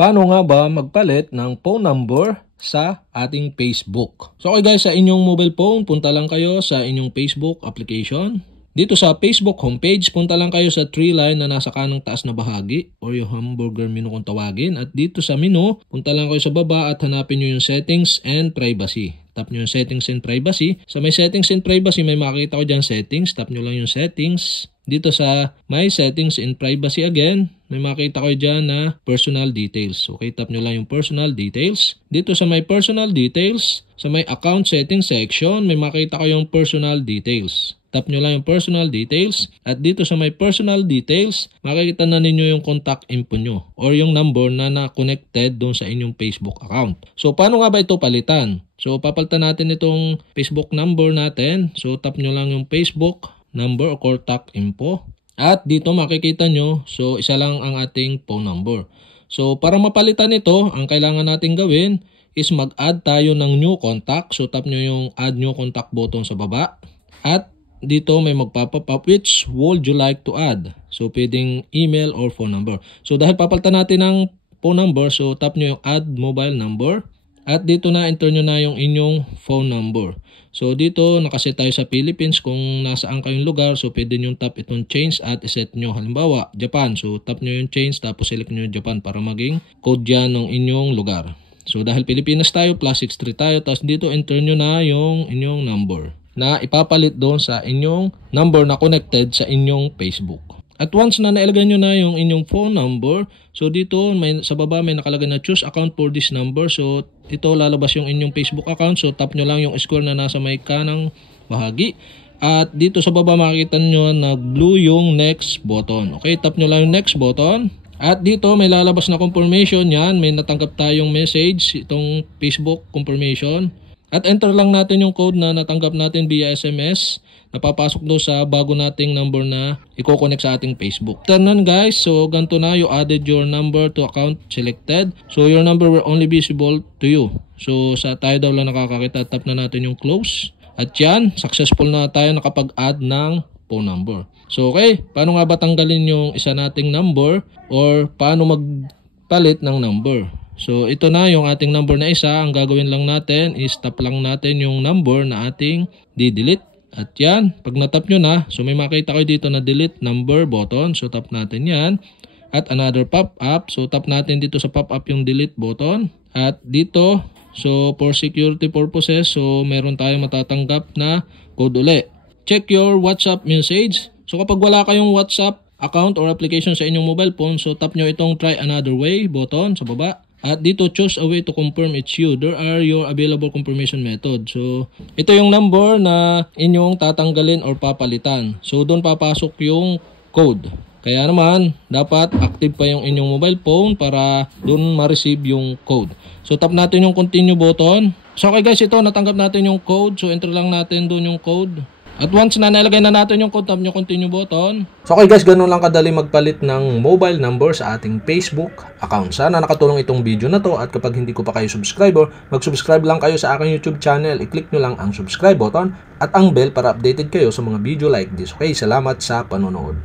Paano nga ba magpalit ng phone number sa ating Facebook? So okay guys, sa inyong mobile phone, punta lang kayo sa inyong Facebook application. Dito sa Facebook homepage, punta lang kayo sa 3 line na nasa kanang taas na bahagi or yung hamburger menu kung tawagin. At dito sa menu, punta lang kayo sa baba at hanapin nyo yung settings and privacy. Tap nyo yung settings and privacy. Sa may settings and privacy, may makikita ko dyan settings. Tap nyo lang yung settings. Dito sa my settings and privacy again, may makita kayo dyan na personal details. Okay, tap nyo lang yung personal details. Dito sa my personal details, sa my account settings section, may makita kayo yung personal details. Tap nyo lang yung personal details. At dito sa my personal details, makikita na ninyo yung contact info nyo or yung number na na-connected doon sa inyong Facebook account. So, paano nga ba ito palitan? So, papalitan natin itong Facebook number natin. So, tap nyo lang yung Facebook number o contact info. At dito makikita nyo, so isa lang ang ating phone number. So para mapalitan ito, ang kailangan natin gawin is mag-add tayo ng new contact. So tap nyo yung add new contact button sa baba. At dito may magpapa-pop up, which would you like to add? So pwedeng email or phone number. So dahil papalitan natin ng phone number, so tap nyo yung add mobile number. At dito na enter nyo na yung inyong phone number. So dito nakaset tayo sa Philippines kung nasaan kayong lugar. So pwede nyo tap itong change at iset nyo halimbawa Japan. So tap nyo yung change tapos select nyo yung Japan para maging code yan ng inyong lugar. So dahil Pilipinas tayo, +63 tayo. Tapos dito enter nyo na yung inyong number na ipapalit doon sa inyong number na connected sa inyong Facebook. At once na nailagay nyo na yung inyong phone number, so dito sa baba may nakalagay na choose account for this number. So ito lalabas yung inyong Facebook account. So tap nyo lang yung square na nasa may kanang bahagi. At dito sa baba makikita nyo na blue yung next button. Okay, tap nyo lang yung next button. At dito may lalabas na confirmation yan. May natanggap tayong message, itong Facebook confirmation. At enter lang natin yung code na natanggap natin via SMS. Napapasok doon sa bago nating number na i-connect sa ating Facebook. Turn guys, so ganito na, you added your number to account selected. So your number will only be visible to you. So sa tayo daw lang nakakakita, tap na natin yung close. At yan, successful na tayo nakapag-add ng phone number. So okay, paano nga ba tanggalin yung isa nating number or paano magpalit ng number? So ito na yung ating number na isa. Ang gagawin lang natin is tap lang natin yung number na ating di-delete. At yan, pag natap nyo na, so may makita kayo dito na delete number button. So tap natin yan. At another pop-up. So tap natin dito sa pop-up yung delete button. At dito, so for security purposes, so meron tayong matatanggap na code uli. Check your WhatsApp message. So kapag wala kayong WhatsApp account or application sa inyong mobile phone, so tap nyo itong try another way button sa baba. At dito, choose a way to confirm it's you. There are your available confirmation method. So, ito yung number na inyong tatanggalin or papalitan. So, doon papasok yung code. Kaya naman, dapat active pa yung inyong mobile phone para doon ma-receive yung code. So, tap natin yung continue button. So, okay guys, ito, natanggap natin yung code. So, enter lang natin doon yung code. At once na nailagay na natin yung code, tap nyo continue button. So okay guys, ganun lang kadali magpalit ng mobile number sa ating Facebook account. Sana nakatulong itong video na to at kapag hindi ko pa kayo subscriber, mag-subscribe lang kayo sa aking YouTube channel. I-click nyo lang ang subscribe button at ang bell para updated kayo sa mga video like this. Okay, salamat sa panonood.